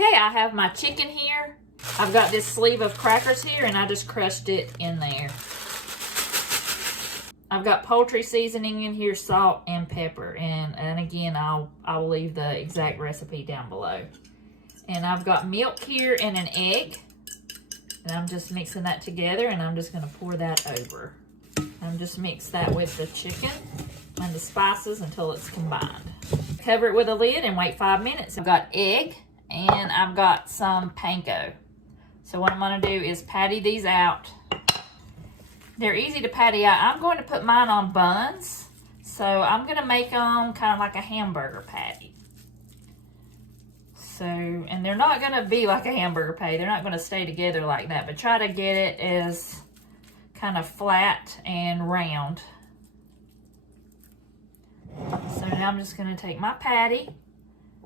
Okay, I have my chicken here. I've got this sleeve of crackers here, and I just crushed it in there. I've got poultry seasoning in here, salt and pepper, and again, I'll leave the exact recipe down below. And I've got milk here and an egg, and I'm just mixing that together, and I'm just going to pour that over. I'm just mix that with the chicken and the spices until it's combined. Cover it with a lid and wait 5 minutes. I've got egg and I've got some panko. So what I'm going to do is patty these out. They're easy to patty out. I'm going to put mine on buns. So I'm going to make them kind of like a hamburger patty. So, and they're not going to be like a hamburger patty. They're not going to stay together like that. But try to get it as kind of flat and round. So now I'm just going to take my patty,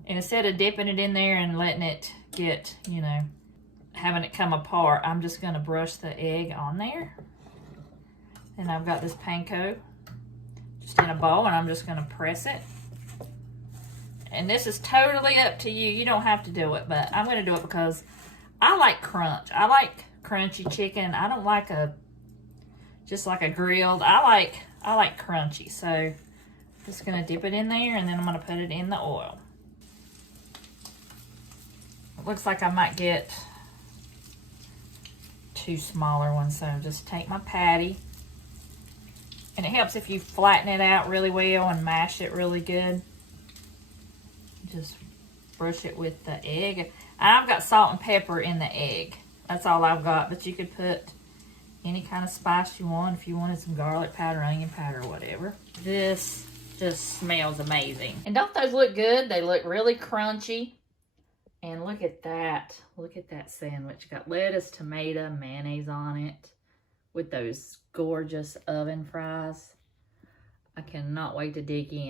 and instead of dipping it in there and letting it get, you know, having it come apart, I'm just going to brush the egg on there. And I've got this panko just in a bowl, and I'm just going to press it. And this is totally up to you. You don't have to do it, but I'm going to do it because I like crunch. I like crunchy chicken. I don't like just like a grilled. I like crunchy. So just going to dip it in there, and then I'm going to put it in the oil. It looks like I might get 2 smaller ones, so just take my patty. And it helps if you flatten it out really well and mash it really good. Just brush it with the egg. I've got salt and pepper in the egg. That's all I've got, but you could put any kind of spice you want. If you wanted some garlic powder, onion powder, whatever. This just smells amazing. And don't those look good? They look really crunchy. And look at that. Look at that sandwich. Got lettuce, tomato, mayonnaise on it with those gorgeous oven fries. I cannot wait to dig in.